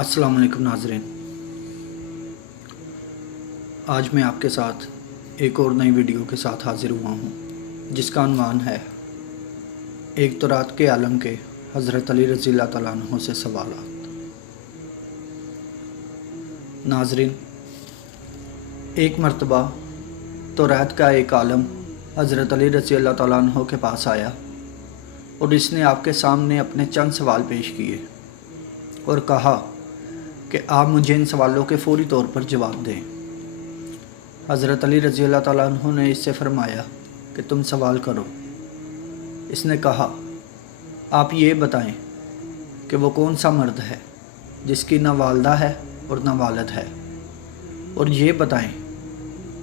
अस्सलाम वालेकुम नाज़रीन। आज मैं आपके साथ एक और नई वीडियो के साथ हाज़िर हुआ हूँ जिसका उन्वान है एक तो रात के आलम के हज़रत अली रज़ी अल्लाह तआला अन्हु से सवालात। नाज़रीन, एक मर्तबा तो रात का एक आलम हज़रत अली रज़ी अल्लाह तआला अन्हु के पास आया और इसने आपके सामने अपने चंद सवाल पेश किए और कहा कि आप मुझे इन सवालों के फ़ौरी तौर पर जवाब दें। हज़रत अली रज़ी अल्लाह तआला अन्हु ने इससे फ़रमाया कि तुम सवाल करो। इसने कहा, आप ये बताएं कि वो कौन सा मर्द है जिसकी ना वालदा है और ना वालिद है, और ये बताएं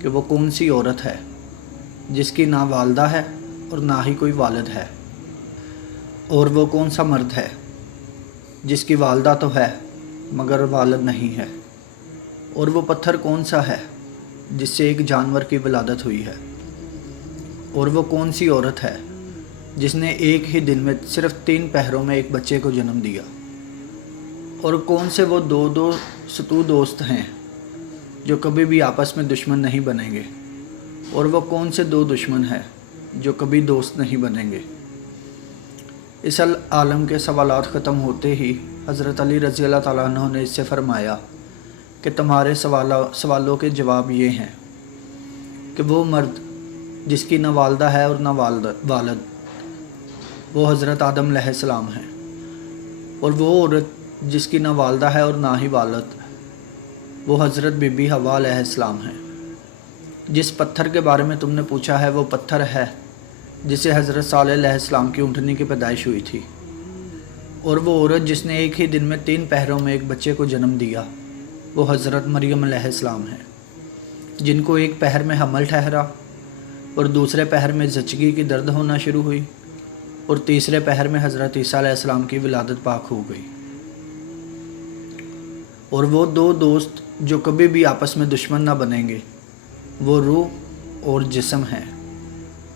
कि वो कौन सी औरत है जिसकी ना वालदा है और ना ही कोई वालिद है, और वो कौन सा मर्द है जिसकी वालदा तो है मगर वालिद नहीं है, और वो पत्थर कौन सा है जिससे एक जानवर की विलादत हुई है, और वो कौन सी औरत है जिसने एक ही दिन में सिर्फ 3 पहरों में एक बच्चे को जन्म दिया, और कौन से वो दो सतू दोस्त हैं जो कभी भी आपस में दुश्मन नहीं बनेंगे, और वो कौन से 2 दुश्मन हैं जो कभी दोस्त नहीं बनेंगे। इस आलम के सवालात ख़त्म होते ही हज़रत अली रज़ी अल्लाह तआला अन्हु ने इससे फ़रमाया कि तुम्हारे सवालों के जवाब ये हैं कि वो मर्द जिसकी ना वालदा है और ना वालिद वो हज़रत आदम अलैहिस्सलाम हैं, और वो औरत जिसकी ना वालदा है और ना ही वालिद वो हज़रत बीबी हवा अलैहिस्सलाम हैं। जिस पत्थर के बारे में तुमने पूछा है वो पत्थर है जिसे हज़रत सालेह अलैहिस्सलाम की ऊँटनी की पैदाइश हुई थी, और वो औरत जिसने एक ही दिन में 3 पहरों में एक बच्चे को जन्म दिया वो हज़रत मरियम अलैहिस्सलाम है, जिनको एक पहर में हमल ठहरा और दूसरे पहर में ज़चगी की दर्द होना शुरू हुई और तीसरे पहर में हज़रत ईसा अलैहिस्सलाम की विलादत पाक हो गई। और वो 2 दोस्त जो कभी भी आपस में दुश्मन ना बनेंगे वो रूह और जिस्म हैं,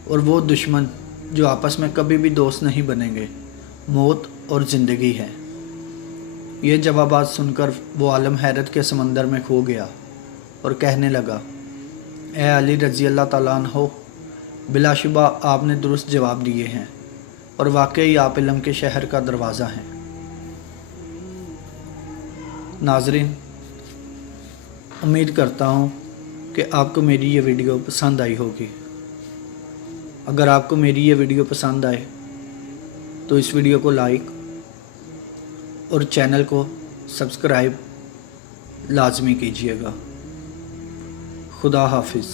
और वो दुश्मन जो आपस में कभी भी दोस्त नहीं बनेंगे मौत और ज़िंदगी है। ये जवाबात सुनकर वो आलम हैरत के समंदर में खो गया और कहने लगा, ए अली रज़ी अल्लाह तआला अन्हु, बिलाशुबा आपने दुरुस्त जवाब दिए हैं और वाकई आप इल्म के शहर का दरवाज़ा हैं। नाज़रीन, उम्मीद करता हूँ कि आपको मेरी ये वीडियो पसंद आई होगी। अगर आपको मेरी ये वीडियो पसंद आए तो इस वीडियो को लाइक और चैनल को सब्सक्राइब लाजमी कीजिएगा। खुदा हाफिज़।